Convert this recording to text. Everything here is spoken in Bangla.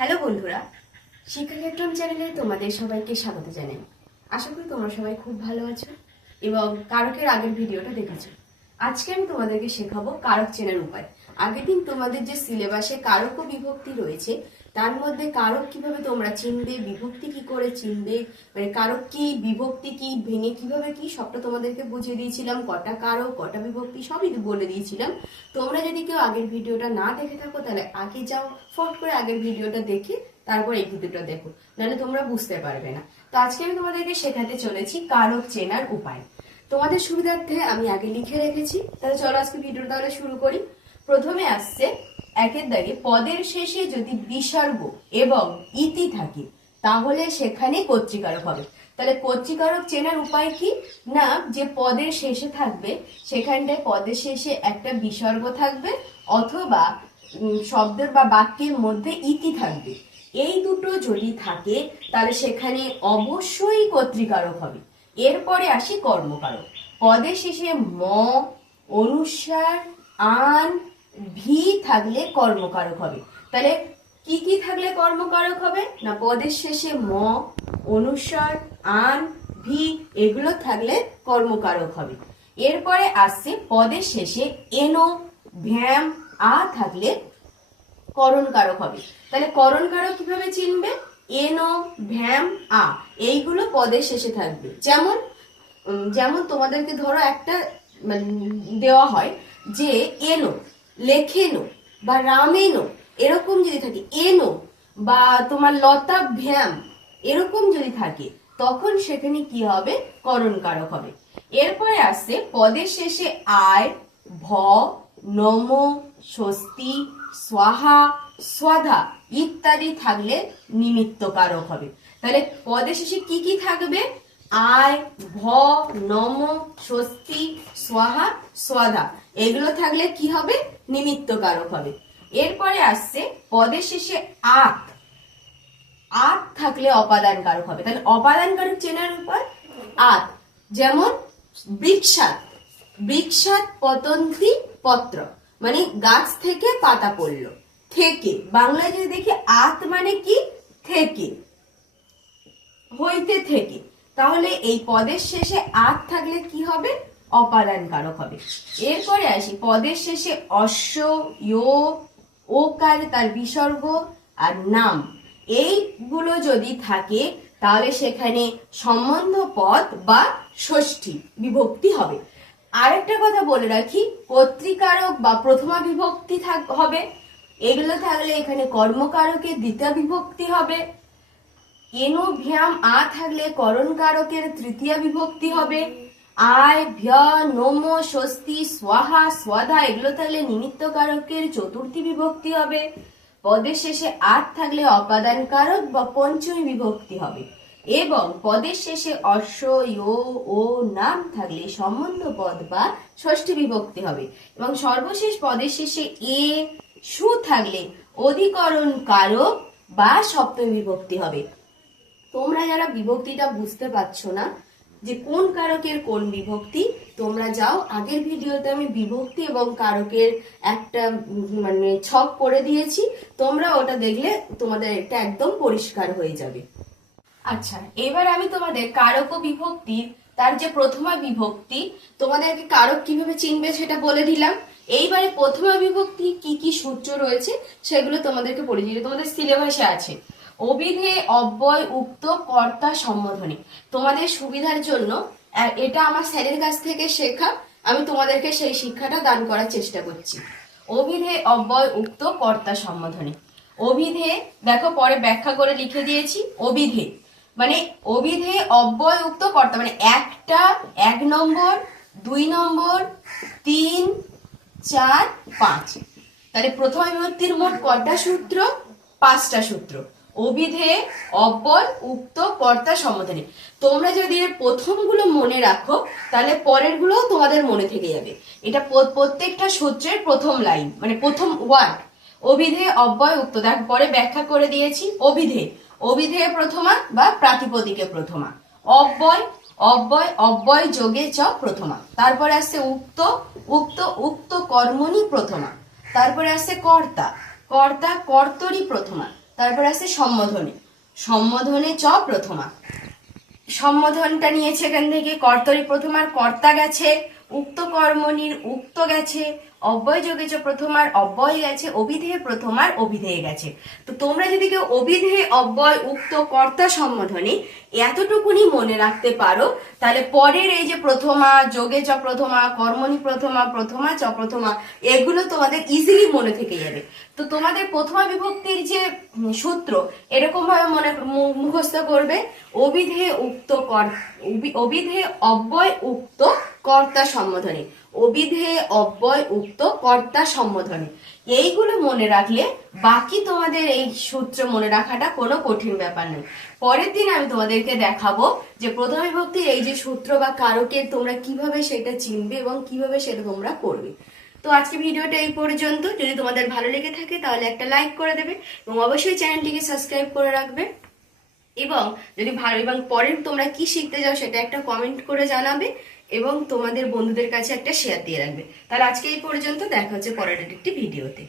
হ্যালো বন্ধুরা, শিক্ষা ক্ষেত্রম চ্যানেলে তোমাদের সবাইকে স্বাগত জানাই। আশা করি তোমরা সবাই খুব ভালো আছো এবং কারকের আগের ভিডিওটা দেখেছো। আজকে আমি তোমাদেরকে শেখাবো কারক চেনার উপায়। আগের দিন তোমাদের যে সিলেবাসে কারক ও বিভক্তি রয়েছে তার মধ্যে কারক কিভাবে তোমরা চিনবে, বিভক্তি কি করে চিনবে, মানে কারক কি, বিভক্তি কি, ভেঙে কিভাবে কি, সবটা তোমাদেরকে বুঝিয়ে দিয়েছিলাম। কটা কারক, কটা বিভক্তি সবই বলে দিয়েছিলাম। তোমরা যদি কেউ আগের ভিডিওটা না দেখে থাকো তাহলে আগে যাও, ফট করে আগের ভিডিওটা দেখে তারপর এই ভিডিওটা দেখো, নাহলে তোমরা বুঝতে পারবে না। তো আজকে আমি তোমাদেরকে শেখাতে চলেছি কারক চেনার উপায়। তোমাদের সুবিধার্থে আমি আগে লিখে রেখেছি। তাহলে চলো আজকে ভিডিওটা তাহলে শুরু করি। প্রথমে আসছে একের দাগে পদের শেষে যদি বিসর্গ এবং ইতি থাকে তাহলে সেখানে কর্তৃকারক হবে। তাহলে কর্তৃকারক চেনার উপায় কি না, যে পদের শেষে থাকবে সেখানটায় পদের শেষে একটা বিসর্গ থাকবে অথবা শব্দের বা বাক্যের মধ্যে ইতি থাকবে। এই দুটো যদি থাকে তাহলে সেখানে অবশ্যই কর্তৃকারক হবে। এরপরে আসি কর্মকারক। পদের শেষে ম, অনুস্বার, আন, ভি থাকলে কর্মকারক হবে। তাহলে কি কি থাকলে কর্মকারক হবে না, পদের শেষে ম, অনুস্বার, আন, ভি এগুলো থাকলে কর্মকারক হবে। এরপরে আসছে পদের শেষে এনো, ভ্যাম, আ থাকলে করণকারক হবে। তাহলে করণকারক কিভাবে চিনবে? এনো, ভ্যাম, আ এইগুলো পদের শেষে থাকবে। যেমন যেমন তোমাদেরকে ধরো একটা দেওয়া হয় যে এনো, লেখেনো বা রামেনো এরকম যদি থাকে, এনো বা তোমার লতা ভ্যাম এরকম যদি থাকে তখন সেখানে কি হবে? করণকারক হবে। এরপরে আসছে পদের শেষে আয়, ভ, নম, স্বস্তি, স্বাহা, স্বাধা ইত্যাদি থাকলে নিমিত্তকারক হবে। তাহলে পদের শেষে কি কি থাকবে? আয়, ভ, নম, স্বস্তি, স্বাহা, স্বাধা এগুলো থাকলে কি হবে? নিমিত্তকারক হবে। এরপরে আসছে পদের শেষে আত, আত থাকলে অপাদান কারক হবে। তাহলে অপাদান কারক চেনার উপায় আত। যেমন বৃক্ষাত, বৃক্ষাত পতন্তি পত্র মানে গাছ থেকে পাতা পড়লো। থেকে বাংলায় যদি দেখি আত মানে কি? থেকে, হইতে থেকে। তাহলে এই পদের শেষে আত থাকলে কি হবে? অপাদান কারক হবে। এরপরে আসি পদের শেষে অশ্ব, ইয়, ওকার তার বিসর্গ আর নাম এইগুলো যদি থাকে তাহলে সেখানে সম্বন্ধ পদ বা ষষ্ঠী বিভক্তি হবে। আরেকটা কথা বলে রাখি, কর্তৃকারক বা প্রথমা বিভক্তি হবে। এগুলো থাকলে এখানে কর্মকারকের দ্বিতীয় বিভক্তি হবে। এনো, ভ্যাম, আ থাকলে করণকারকের তৃতীয় বিভক্তি হবে। আয়, ভ্য, নম, স্বস্তি, স্বাহা, স্বাধা এগুলো থাকলে নিমিত্তকারকের চতুর্থী বিভক্তি হবে। পদের শেষে আট থাকলে অপাদান কারক বা পঞ্চমী বিভক্তি হবে এবং পদের শেষে অশ্ব, ইয়, ও, নাম থাকলে সম্বন্ধ পদ বা ষষ্ঠী বিভক্তি হবে এবং সর্বশেষ পদের শেষে এ, সু থাকলে অধিকরণ কারক বা সপ্তমী বিভক্তি হবে। তোমরা যারা বিভক্তিটা বুঝতে পারছো না যে কোন কারকের কোন বিভক্তি, তোমরা যাও, আগের ভিডিওতে আমি বিভক্তি এবং কারকের একটা ছক করে দিয়েছি, তোমরা ওটা দেখলে তোমাদের এটা একদম পরিষ্কার হয়ে যাবে। আচ্ছা, এবার আমি তোমাদের কারক ও বিভক্তির তার যে প্রথমা বিভক্তি তোমাদেরকে কারক কিভাবে চিনবে সেটা বলে দিলাম। এইবারে প্রথমা বিভক্তি কি কি সূত্র রয়েছে সেগুলো তোমাদেরকে পড়ে দিলে তোমাদের সিলেবাসে আছে। অবিধেয়, অব্যয়, উক্ত, কর্তা, সম্বোধনী। তোমাদের সুবিধার জন্য এটা আমার স্যারের কাছ থেকে শেখা, আমি তোমাদেরকে সেই শিক্ষাটা দান করার চেষ্টা করছি। অবিধেয়, অব্যয়, উক্ত, কর্তা, সম্বোধনী। অবিধেয় দেখো পরে ব্যাখ্যা করে লিখে দিয়েছি। অবিধেয় মানে অবিধেয়, অব্যয়, উক্ত, কর্তা মানে একটা, 1 নম্বর, 2 নম্বর, 3, 4, 5। তাহলে প্রথম বিভক্তির মোট কয়টা সূত্র? 5টা সূত্র। অবিধেয়, অব্যয়, উক্ত, কর্তা, সম্বোধনী। তোমরা যদি এর প্রথমগুলো মনে রাখো তাহলে পরের গুলো তোমাদের মনে থেকে যাবে। এটা প্রত্যেকটা সূত্রের প্রথম লাইন মানে প্রথম ওয়ার্ড। অবিধেয়, অব্যয়, উক্ত দেখো পরে ব্যাখ্যা করে দিয়েছি। অবিধেয়, অবিধেয় প্রথমা বা প্রাতিপদিকে প্রথমা। অব্যয়, অব্যয়, অব্যয় যোগে চ প্রথমা। তারপরে আসছে উক্ত, উক্ত, উক্ত কর্মণি প্রথমা। তারপরে আসছে কর্তা, কর্তা কর্তরি প্রথমা। তারপর আছে সম্বোধনী। সম্বোধনে চ প্রথমা। সম্বোধনটা নিয়েছে এখান থেকে কর্তরি প্রথমার কর্তা গেছে, উক্ত কর্মণির উক্ত গেছে, অব্যয় যোগে চ প্রথমার অব্যয় গেছে, অভিধেয় প্রথমার অভিধেয় গেছে। তো তোমরা যদি কেউ অভিধেয় অব্যয় উক্ত কর্তা সম্বোধনী এতটুকুনি মনে রাখতে পারো, তাহলে পরের এই যে প্রথমা, যোগে চ প্রথমা, কর্মণি প্রথমা, প্রথমা চ প্রথমা, এগুলো তোমাদের ইজিলি মনে থেকে যাবে। তো তোমাদের প্রথমা বিভক্তির যে সূত্র এরকম ভাবে মুখস্থ করবে, অভিধেয় উক্ত অভিধেয় অব্যয় উক্ত কর্তা সম্বোধনী, অভিধেয় অব্যয় উক্ত কর্তা সম্বোধনী। এইগুলো মনে রাখলে বাকি তোমাদের এই সূত্র মনে রাখাটা কোনো কঠিন ব্যাপার নেই। পরের দিন আমি তোমাদেরকে দেখাবো যে প্রথম বিভক্তির এই যে সূত্র বা কারকের তোমরা কিভাবে সেটা চিনবে এবং কিভাবে সেটা তোমরা করবে। তো আজকে ভিডিওটা এই পর্যন্ত। যদি তোমাদের ভালো লেগে থাকে তাহলে একটা লাইক করে দেবে এবং অবশ্যই চ্যানেলটিকে সাবস্ক্রাইব করে রাখবে। এবং যদি ভালো এবং পরের তোমরা কি শিখতে যাও সেটা একটা কমেন্ট করে জানাবে এবং তোমাদের বন্ধুদের কাছে একটা শেয়ার দিয়ে রাখবে। তাহলে আজকে এই পর্যন্ত, দেখা হচ্ছে পরের একটি ভিডিওতে।